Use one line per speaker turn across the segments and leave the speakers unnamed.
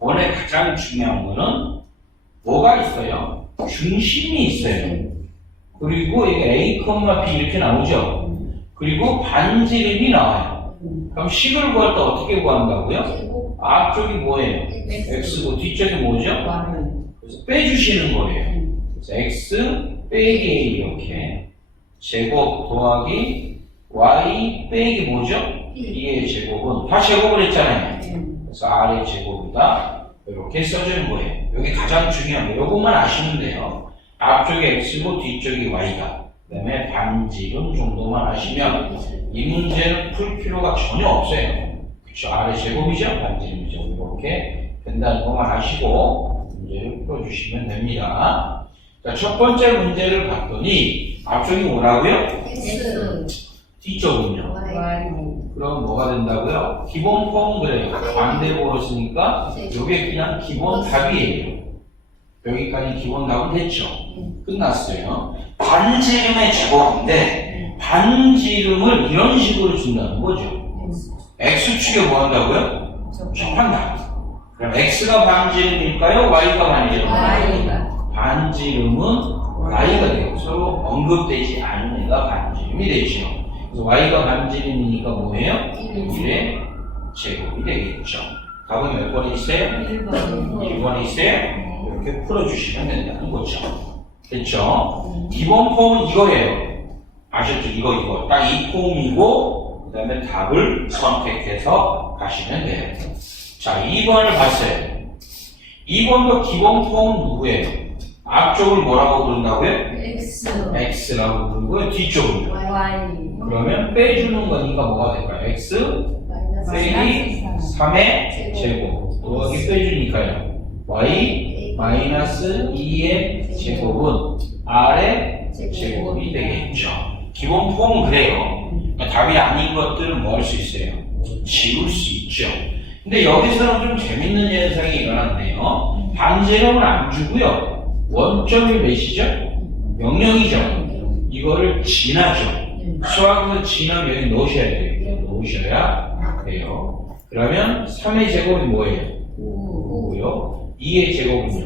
원의 가장 중요한 거는 뭐가 있어요? 중심이 있어요. 그리고 이게 A, B 이렇게 나오죠. 그리고 반지름이 나와요. 그럼 식을 구할 때 어떻게 구한다고요? 앞쪽이 뭐예요? X고 뒤쪽이 뭐죠? 그래서 빼주시는 거예요. 그래서 X 빼기 이렇게 제곱 더하기 Y 빼기 뭐죠? B의 제곱은 다 제곱을 했잖아요. 그래서 R의 제곱이다. 이렇게 써주는 거예요. 여기 가장 중요한 거. 요것만 아시면 돼요. 앞쪽이 X고 뒤쪽이 Y다. 그 다음에 반지름 정도만 아시면 이 문제는 풀 필요가 전혀 없어요. 그쵸? R의 제곱이죠? 반지름이죠. 이렇게 된다는 것만 아시고 문제를 풀어주시면 됩니다. 자, 첫 번째 문제를 봤더니 앞쪽이 뭐라고요?
X
뒤쪽은요?
Y
그럼 뭐가 된다고요? 기본 폼은 그래요. 반대로 쓰니까 이게 그냥 기본 답이에요. 여기까지 기본 답은 됐죠. 끝났어요. 반지름의 제곱인데 반지름을 이런 식으로 준다는 거죠. x축에 뭐 한다고요? 접한다. 그럼 x가 반지름일까요? y가 반지름일까요? 반지름은 y가 되고 서로 언급되지 않는 애가 반지름이 되죠. 그래서 y가 반지름이니까 뭐예요? 1의 제곱이 되겠죠. 답은 몇 번이 있어요? 1번이 있어요? 이렇게 풀어주시면 된다는 거죠. 됐죠? 기본 폼은 이거예요. 아셨죠? 이거, 이거. 딱 이 폼이고, 그 다음에 답을 선택해서 가시면 돼요. 자, 2번을 봤어요. 2번도 기본 폼은 누구예요? 앞쪽을 뭐라고 부른다고요?
X
x라고 부르고요. 뒤쪽은요?
Y
그러면 빼주는 거니까 뭐가 될까요? x 빼기 3의 제곱 더하기 빼주니까요. y 마이너스 2의 제곱은 r의 제곱이 되겠죠. 기본 폼은 그래요. 그러니까 답이 아닌 것들은 뭐 할 수 있어요? 지울 수 있죠. 근데 여기서는 좀 재밌는 현상이 일어났네요. 반지름은 안 주고요. 원점이 몇이죠? 명령이죠. 이거를 진하죠. 수학은 진하면 여기 넣으셔야 돼요. 넣으셔야 돼요. 그러면 3의 제곱이 뭐예요? 5고요. 2의 제곱은요?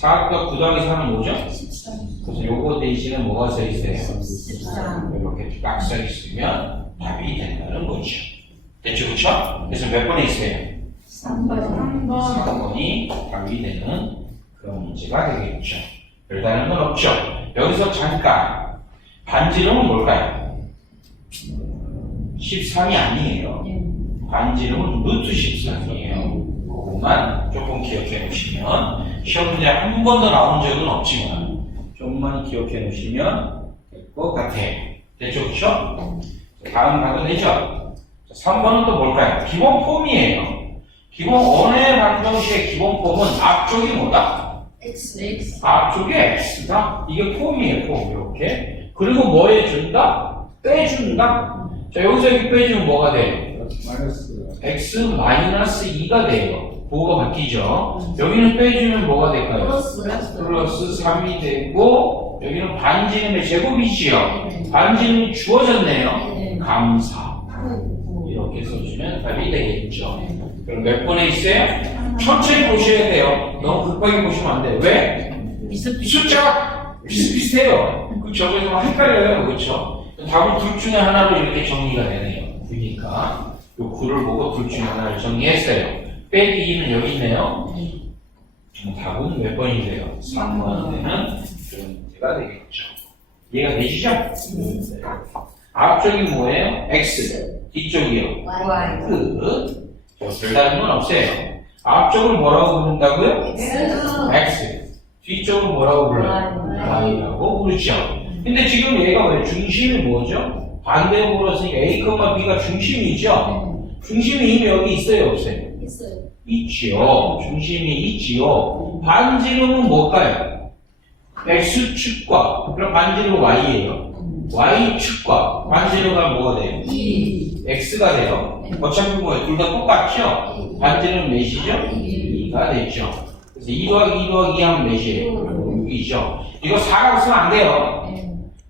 4
4가 9 더하기 3은 뭐죠?
13
그래서 요거 대신에 뭐가 써 있어요?
13
이렇게 딱 써 있으면 답이 된다는 거죠. 됐죠, 그쵸? 그래서 몇 번에 있어요?
3번
4번이 답이 되는 그런 문제가 되겠죠. 별다른 건 없죠. 여기서 잠깐 반지름은 뭘까요? 13이 아니에요. 반지름은 루트 13이에요. 그것만 조금 기억해 놓으시면 시험 문제 한 번도 나온 적은 없지만 조금만 기억해 놓으시면 될 것 같아요. 됐죠, 그쵸? 다음 가도 되죠? 3번은 또 뭘까요? 기본 폼이에요. 기본 원의 방정식의 기본 폼은 앞쪽이 뭐다?
X X
앞쪽에 X다. 이게 폼이에요, 폼. 이렇게. 그리고 뭐 해준다? 빼준다. 자, 여기서 이렇게 빼주면 뭐가 돼요? X 마이너스 2가 돼요. 부호가 바뀌죠. 여기는 빼주면 뭐가 될까요?
플러스
플러스 3이 되고, 여기는 반지름의 제곱이지요. 반지름이 주어졌네요. 감사. 이렇게 써주면 답이 되겠죠. 그럼 몇 번에 있어요? 천천히 보셔야 돼요. 너무 급하게 보시면 안 돼요. 왜? 숫자가 비슷비슷해요. 그쵸? 그래서 막 헷갈려요. 그쵸? 답은 둘 중에 하나로 이렇게 정리가 되네요. 그러니까 요 글을 보고 둘 중에 하나를 정리했어요. 빼기 2는 여기 있네요. 그럼 답은 몇 번이 돼요? 3번 되는 그런 문제가 되겠죠. 이해가 되시죠? 네. 앞쪽이 뭐예요? X. 뒤쪽이요.
Y
끝. 저 별다른 건 없어요. 앞쪽을 뭐라고 부른다고요?
X
X. 뒤쪽을 뭐라고 불러요? Y라고 부르죠. 근데 지금 얘가 왜 중심이 뭐죠? 반대로 불었으니까 A, B가 중심이죠? 중심이 이미 여기 있어요, 없어요?
있어요
있지요. 중심이 있지요. 반지름은 뭘까요? X축과, 그럼 반지름은 Y예요. Y축과, 반지름은 뭐가 돼요?
2
X가 돼요. 어차피 뭐예요? 둘다 똑같죠? 반지름 몇이죠? 2가 되죠. 그래서 2 더하기 2 더하기 2 하면 몇이에요? 6이죠. 이거 4라고 쓰면 안 돼요.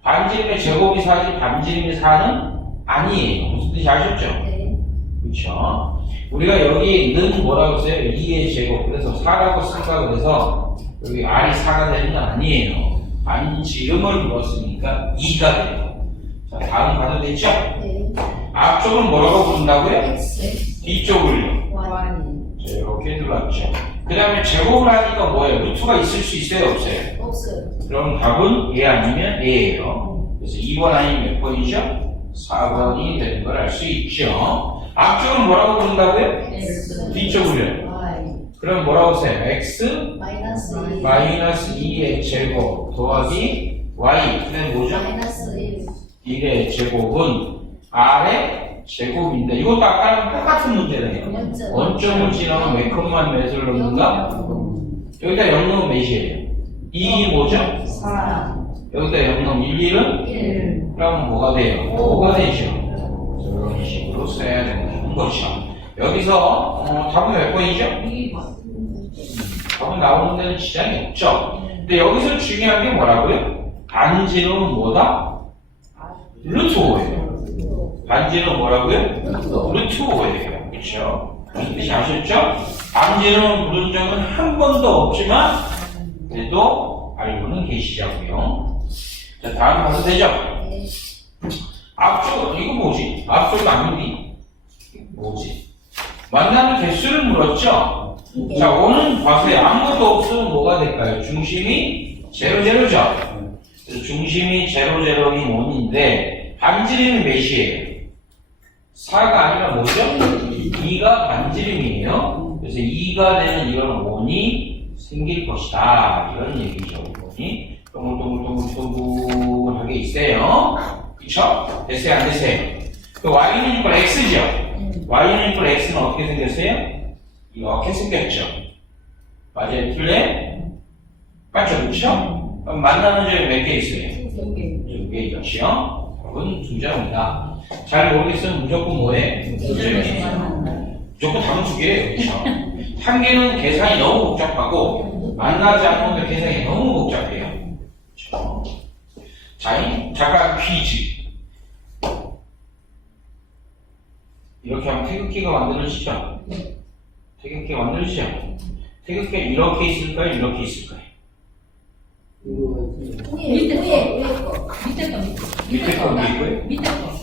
반지름의 제곱이 4지 반지름의 4는 아니에요. 무슨 뜻이 아셨죠?
네
그렇죠? 우리가 여기 는 뭐라고 써요? 2의 제곱. 그래서 4라고 쓴다 그래서 여기 R이 4가 되는 건 아니에요. 반지름을 물었으니까 2가 돼요. 자, 다음 가도 됐죠?
네.
앞쪽은 뭐라고 부른다고요? 뒤쪽을요.
Y.
자, 이렇게 들어갔죠. 그 다음에 제곱을 하니까 뭐예요? 루트가 있을 수 있어요? 없어요?
없어요.
그럼 답은 예 아니면 예예요. 그래서 2번 아니면 몇 번이죠? 4번이 되는 걸 알 수 있죠. 앞쪽은 뭐라고 부른다고요?
X.
뒤쪽을요.
Y.
그럼 뭐라고 써요? x
마이너스 1.
마이너스 2의 제곱 더하기 y. 그게 뭐죠?
마이너스 1.
1의 제곱은 r의 제곱인데 이것도 아까랑 똑같은 문제네요.
원점.
원점을 지나면 몇 컷만 몇을 넣는가? 여기다 0 넣으면 몇이에요? 2이 뭐죠?
4.
여기다 0 넣으면 1, 1은
1.
그러면 뭐가 돼요?
오.
5가 되죠. 이런 식으로 써야 되는 거죠. 여기서 어, 답은 몇 번이죠?
2번.
답은 나오는 데는 지장이 없죠. 근데 여기서 중요한 게 뭐라고요? 반지름은 뭐다? 루트 5예요. 반지름은 뭐라고요? 루트 5예요. 그렇죠? 무슨 뜻이 아셨죠? 반지름은 부른 적은 한 번도 없지만 그래도 알고는 계시자고요. 자, 다음 가도 되죠?
네.
앞쪽 이거 뭐지? 앞쪽 아니니? 뭐지? 만나는 개수를 물었죠? 자, 오는 과수에 아무것도 없으면 뭐가 될까요? 중심이 제로 제로죠? 그래서 중심이 제로 제로인 원인데 반지름이 몇이에요? 4가 아니라 뭐죠? 2가 반지름이에요. 그래서 2가 되는 이런 원이 생길 것이다. 이런 얘기죠. 원이 동글동글동글동글하게 있어요. 그쵸? 됐어요? 안 됐어요? 그 y는 이퀄 x죠? y는 이퀄 x는 어떻게 생겼어요? 이렇게 생겼죠. 맞아요? 틀려요? 맞죠? 그쵸? 만나는 점이 몇 개 있어요?
두 개.
두개 있죠? 답은 두 자입니다. 잘 모르겠으면 무조건 뭐해? 무조건 답은 두 개예요. 그쵸? 한 개는 계산이 너무 복잡하고 만나지 않으면 계산이 너무 복잡해요. 그쵸? 자, 이 잠깐 퀴즈. 이렇게 하면 태극기가 만들어지죠? 태극기가 만들어지죠? 태극기가 이렇게 있을까요? 이렇게 있을까요?
위에, 위에, 위에 거.
밑에 거 밑에
밑에 거 위에 거예요?
밑에 거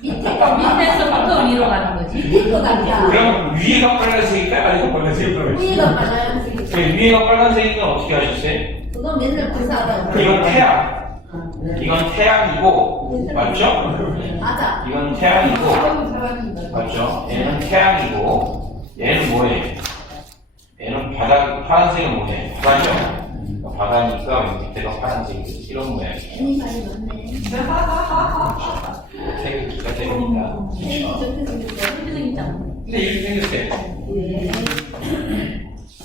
밑에 거.
밑에서부터 위로 가는 거지
밑에 거 같아.
그럼 위에가 빨간색일까요? 아니면 빨간색일까요?
위에가 빨간색이.
네, 위에가 빨간색이면 어떻게 하셨어요?
그거 맨날 부사하다.
이건 태양. 이건 태양이고, 맞죠?
맞아.
이건 태양이고. 맞죠? 얘는 태양이고, 얘는 뭐예요? 얘는 바다, 파란색은 뭐예요? 바다죠? 바다니까 밑에가 파란색이 이런 모양.
애니 말이 많네.
태극기가 됩니다.
생겼어.
근데 이렇게 생겼어요.
네.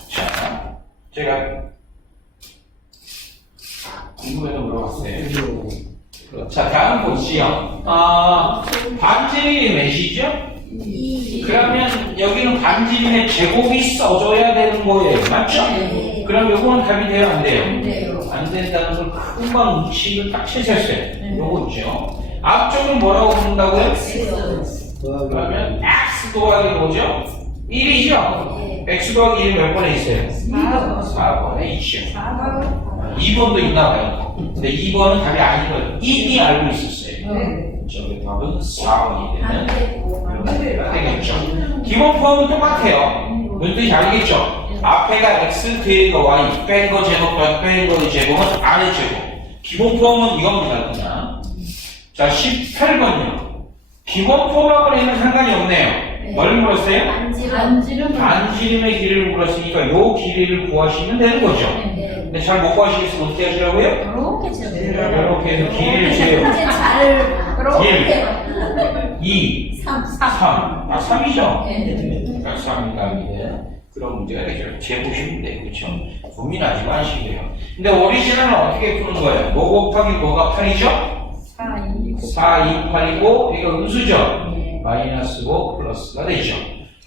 자, 제가 궁금해서 물어봤어요. 자, 다음 보시죠. 아, 반지름이 몇이죠?
이.
그러면 여기는 반지름의 제곱이 써줘야 되는 거예요. 맞죠?
네.
그럼 요거는 답이 돼요? 안 돼요?
안 돼요.
안 된다는 걸 금방 무식을 딱 채셨어요. 요거 있죠. 앞쪽은 뭐라고 부른다고요? 그러면 x 더하기 뭐죠? 1이죠?
네.
x 더하기 1은 몇 번에 있어요?
4번.
4번에 있죠.
4번.
2번도 있나 봐요. 근데 2번은 답이 아닌 걸 이미 알고 있었어요.
네.
저기 답은 4번이 되는 문제가 되겠죠. 기본 폼은 똑같아요. 뜻인지 알겠죠? 앞에가 x, 뒤에가 y, 뺀 거 제곱, 뺀거 제곱은 아래 제곱. 기본 폼은 이겁니다, 그냥. 자, 18번요. 기본 폼하고는 상관이 없네요.
네.
뭘 물었어요?
반지름.
반지름
반지름의 길이를 물었으니까 요 길이를 구하시면 되는 거죠.
네.
근데 잘 못 구하시겠으면 어떻게 하시라고요?
이렇게 채워
이렇게 해서 길이를 재요.
이제 잘.
일. 2,
3.
3. 아, 3이죠?
네.
감사합니다. 예. 그런 문제가 되죠. 재보시면 돼요. 그쵸? 고민하지 마시고요. 근데 오리지널은 어떻게 푸는 거예요? 뭐 곱하기 뭐가 8이죠?
4 2
4, 2, 8이고, 이거 음수죠?
네.
마이너스 5 플러스가 되죠.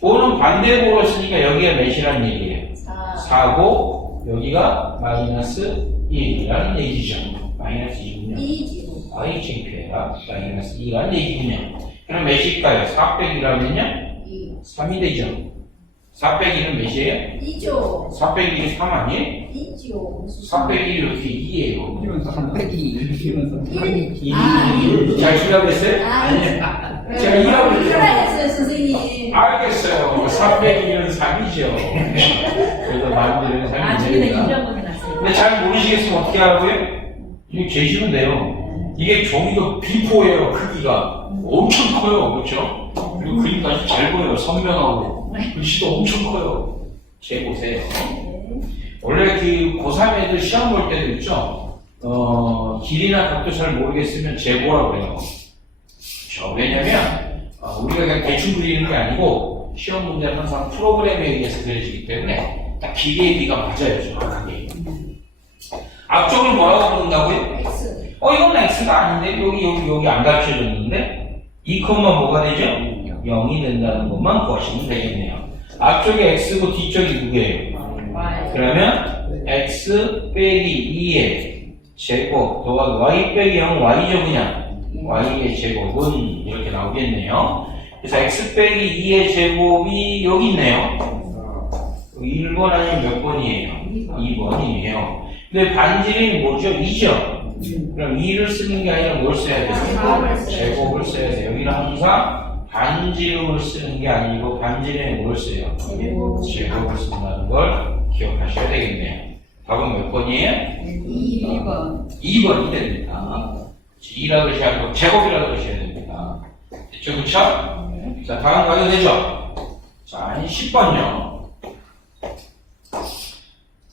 5는 반대고로 쓰니까 여기가 몇이란 얘기예요?
4.
4고, 여기가 마이너스 1이라는 얘기죠. 마이너스 2군요.
2지고.
아이 창피해라. 마이너스 2라는 얘기군요. 그럼 몇일까요? 400이라면요?
2.
3이 되죠. 4 빼기는 몇이에요?
이죠.
4 빼기 3 아니에요?
이죠.
4 빼기 어떻게 2예요?
이런 사람 빼기 이런 사람
일.
2.
아,
잘 쉬라고 했어요?
아,
제가 이해하고 있어요.
하라 했어요, 선생님.
알겠어요. 4 빼기 1은 3이죠. 그래서 만드는 3이
아, 저기다
됩니다.
이런 거 해놨어요.
근데 잘 모르시겠으면 어떻게 하고요? 이거 재시면 돼요. 이게 종이도 비포예요, 크기가. 엄청 커요, 그렇죠? 그리고 그림까지 잘 보여요, 선명하고. 글씨도 엄청 커요. 재 보세요. 원래 그 고3 애들 시험 볼 때도 있죠? 어, 길이나 각도 잘 모르겠으면 재보라고 그래요. 그렇죠? 왜냐면, 어, 우리가 그냥 대충 그리는 게 아니고, 시험 문제는 항상 프로그램에 의해서 그려지기 때문에, 딱 기계의 비가 맞아요, 정확하게. 앞쪽을 뭐라고 부른다고요?
X.
어, 이건 X가 아닌데, 여기, 여기, 여기 안 가르쳐줬는데, 2, 뭐가 되죠? 0이 된다는 것만 구하시면 되겠네요. 앞쪽이 X고 뒤쪽이 누구예요? 그러면 X 빼기 2의 제곱 더하기 Y 빼기 0 Y죠 그냥 Y의 제곱은 이렇게 나오겠네요. 그래서 X 빼기 2의 제곱이 여기 있네요. 1번 아니면 몇 번이에요? 2번이에요. 근데 반지름이 뭐죠? 2죠? 그럼 2를 쓰는 게 아니라 뭘 써야 돼요?
제곱을 써야죠.
제곱을 써야 돼요. 여기는 항상 반지름을 쓰는 게 아니고 반지름에 뭘 써요?
제곱.
제곱을 쓴다는 걸 기억하셔야 되겠네요. 답은 몇 번이에요?
2번.
2번이 됩니다. 2라 그러셔야 하고 제곱이라 그러셔야 됩니다. 됐죠, 그쵸? 자, 다음 가도 되죠? 자, 10번요.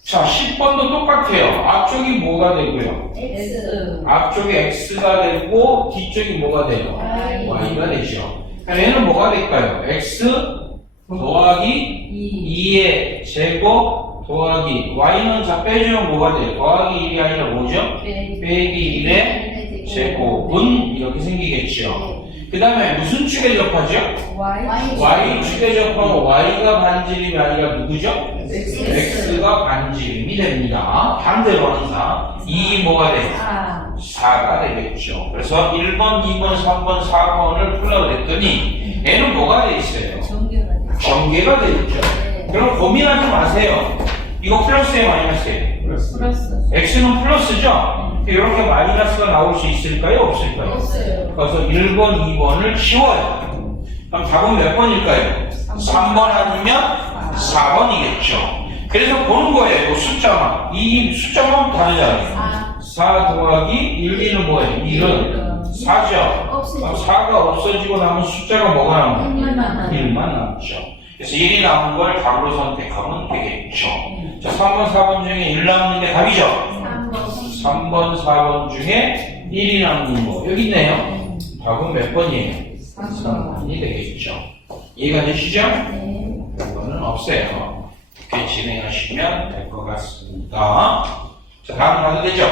자, 10 번도 똑같아요. 앞쪽이 뭐가 되고요?
X.
앞쪽이 x가 되고 뒤쪽이 뭐가 돼요?
Y.
y가 되죠. 그럼 얘는 뭐가 될까요? x 더하기
2.
2의 제곱 더하기 y는 자 빼주면 뭐가 돼요? 더하기 1이 아니라 뭐죠?
빼기.
빼기 1의 제곱은 이렇게 생기겠죠. 그 다음에 무슨 축에 접하죠?
Y.
y 축에 접하면 y가 반지름이 아니라 누구죠?
X.
x가 반지름이 됩니다. 반대로 항상 2이 뭐가 돼요?
4.
4가 되겠죠. 그래서 1번, 2번, 3번, 4번을 풀라고 했더니 얘는 뭐가 돼 있어요?
돼.
전개가 되겠죠. 그럼 고민하지 마세요. 이거 플러스예요, 마이너스예요?
플러스.
x는 플러스죠? 이렇게 마이너스가 나올 수 있을까요? 없을까요?
없어요.
그래서 1번, 2번을 치워요. 그럼 답은 몇 번일까요? 3번 아니면 4번이겠죠. 그래서 보는 거예요, 이 숫자만. 이 숫자만 다르잖아요.
4.
4 더하기 1, 2는 뭐예요? 1은 4죠.
없어요.
4가 없어지고 남은 숫자가 뭐가 남아요?
1만
1만 남죠. 그래서 1이 남은 걸 답으로 선택하면 되겠죠. 자, 3번, 4번 중에 1 남는 게 답이죠.
3번.
3번, 4번 중에 1이 남는 거. 여기 있네요. 답은 몇 번이에요? 3번이 되겠죠. 이해가 되시죠?
네.
없어요. 이렇게 진행하시면 될 것 같습니다. 자, 다음 가도 되죠?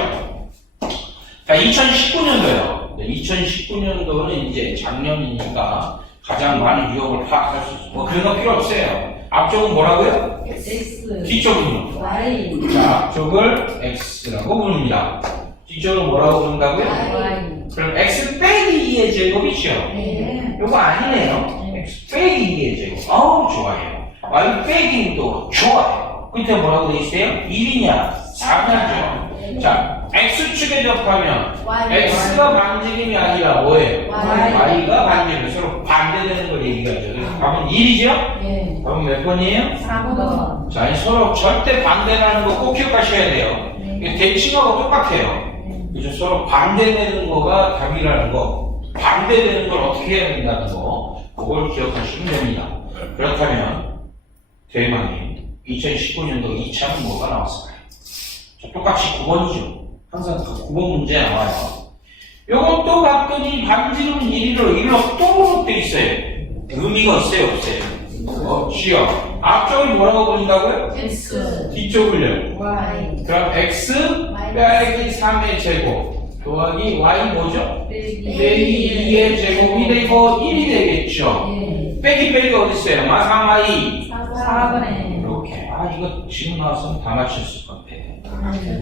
자, 2019년도요. 2019년도는 이제 작년이니까 가장 많은 유형을 파악할 수 있어요. 뭐 그런 거 필요 없어요. 앞쪽은 뭐라고요?
X.
뒤쪽은요?
Y.
자, 앞쪽을 X라고 부릅니다. 뒤쪽은 뭐라고 부른다고요?
Y.
그럼 X 빼기 2의 제곱이죠?
네.
요거 아니네요. X 빼기 2의 제곱. 아우, 좋아요. Y 빼기도 좋아요. 끝에 뭐라고 돼 있어요? 1이냐? 4냐죠? 자, X축에 접하면. X가 반지름이 아니라 뭐예요?
Y.
Y가 반지름. 서로 반대되는 걸 얘기하죠. 그래서 답은 1이죠?
네.
답은 몇 번이에요?
3번.
자, 이 서로 절대 반대라는 거 꼭 기억하셔야 돼요. 이게 대칭하고 똑같아요. 그죠? 서로 반대되는 거가 답이라는 거, 반대되는 걸 어떻게 해야 된다는 거, 그걸 기억하시면 됩니다. 그렇다면, 대망의 2019년도 2차는 뭐가 나왔을까요? 자, 똑같이 9번이죠. 항상 그 9번 문제 나와요. 또 봤더니 반지름 1위로 1로 또돼 있어요. 의미가 있어요, 없어요? 없지요. 앞쪽을 뭐라고 부른다고요?
X.
뒤쪽을요.
Y.
그럼 x 빼기 3의 제곱 더하기 y 뭐죠?
빼기.
빼기 2의 제곱이 되고 1이 되겠죠.
예.
빼기 빼기 어디 있어요? 마상 y
4번에.
이렇게 아 이거 지금 나왔으면 다 맞췄을 것 같아.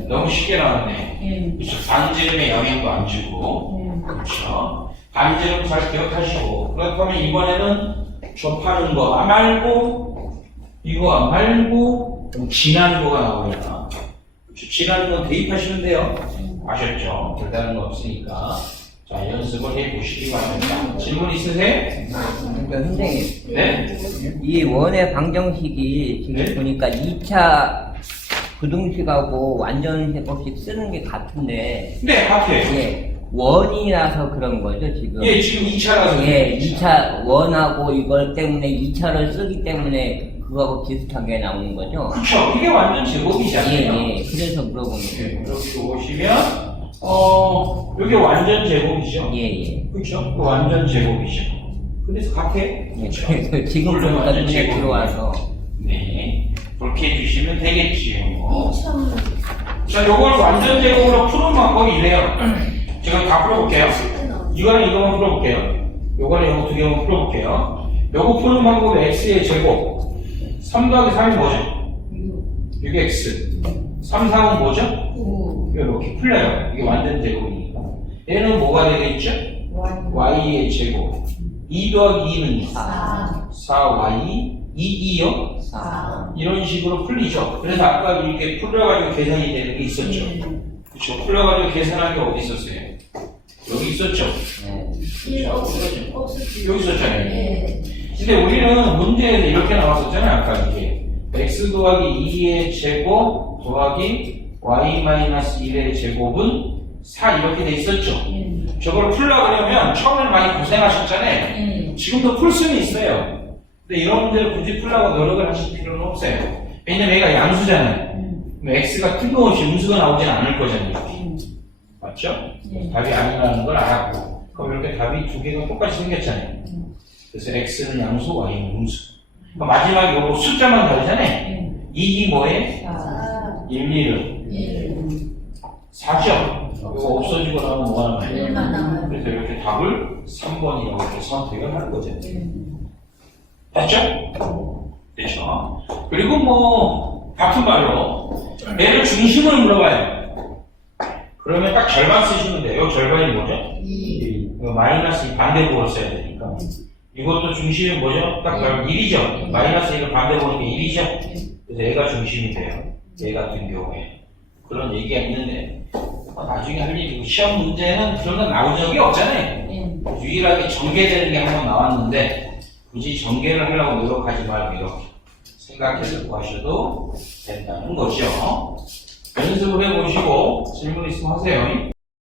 너무 쉽게 나왔네.
예.
그렇죠. 반지름에 영향도 안 주고
예.
그렇죠. 반지름 잘 기억하시고 그렇다면 이번에는 접하는 거 말고 이거 말고 좀 진한 거가 나오니까 그렇죠. 진한 거 대입하시면 돼요. 아셨죠? 별다른 거 없으니까 자 연습을 해 보시기 바랍니다. 질문 있으세요?
그러니까 선생님,
네?
이 원의 방정식이 지금
네?
보니까 2차 부등식하고 완전 제곱식 쓰는 게 같은데,
네, 같아요.
예, 원이라서 그런 거죠, 지금?
예, 지금 2차라서
예, 2차 원하고 이걸 때문에 2차를 쓰기 때문에 그거하고 비슷하게 나오는 거죠?
그렇죠. 이게 완전
예,
제곱이잖아요.
예, 그래서 물어보는
네. 이렇게 보시면 어 여기 완전 제곱이죠.
예, 예.
그렇죠. 완전 제곱이죠. 그래서 같아.
예,
그렇죠.
그래서 지금 보니까
완전
눈에
제곱이에요.
들어와서.
네, 그렇게 해주시면 되겠지요. 뭐.
2천
자, 요걸 완전 제곱으로 푸는 방법이 이래요. 제가 다 풀어볼게요. 이거는 이거만 풀어볼게요. 요거는 요거 두 개만 풀어볼게요. 요거 푸는 방법은 x의 제곱. 3 더하기 3이 뭐죠? 6x. 3, 4은 뭐죠?
9
이거 이렇게 풀려요. 이게 완전 제곱이니까. 얘는 뭐가 되겠죠? y의 제곱. 2 더하기 2는
4
4y, 2, 2요?
4
이런 식으로 풀리죠. 그래서 아까 이렇게 풀려가지고 계산이 되는 게 있었죠. 그렇죠. 풀려가지고 계산한 게 어디 있었어요? 여기 있었죠.
네.
1 없을 없을
여기 있었잖아요.
네.
근데 우리는 문제에서 이렇게 나왔었잖아요. 아까 이게 x 더하기 2의 제곱 더하기 y 마이너스 1의 제곱은 4 이렇게 돼 있었죠. 저걸 풀려그러면 처음에 많이 고생하셨잖아요.
예.
지금도 풀 수는 있어요. 근데 여러분들 굳이 풀려고 노력을 하실 필요는 없어요. 왜냐면 얘가 양수잖아요. 그럼 x가 뜬금없이 음수가 나오진 않을 거잖아요. 맞죠?
예.
답이 아니라는 걸 알았고 그럼 이렇게 답이 두 개가 똑같이 생겼잖아요. 그래서 x는 양수, y는 음수. 그럼 마지막에 요거 숫자만 다르잖아요. 2이 뭐에?
4
1, 1은
1
4죠? 이거 없어지고 나면 뭐가 남아요?
1만 남아요
그래서 이렇게 답을 3번이라고 이렇게 선택을 하는 거죠. 됐죠? 됐죠? 그리고 뭐, 같은 말로, 얘를 중심을 물어봐요. 그러면 딱 절반 쓰시면 돼요. 절반이 뭐죠?
2
이거 마이너스 이 반대복을 써야 되니까. 이것도 중심이 뭐죠? 딱
네.
1이죠? 마이너스 1을 반대복이니까 1이죠? 그래서 얘가 중심이 돼요. 얘 같은 경우에. 그런 얘기가 있는데, 어, 나중에 할 일이고, 시험 문제는 그런 건 나온 적이 없잖아요.
예.
유일하게 전개되는 게 한 번 나왔는데 굳이 전개를 하려고 노력하지 말고 이렇게 생각해서 구하셔도 된다는 거죠. 연습을 해보시고 질문 있으면 하세요.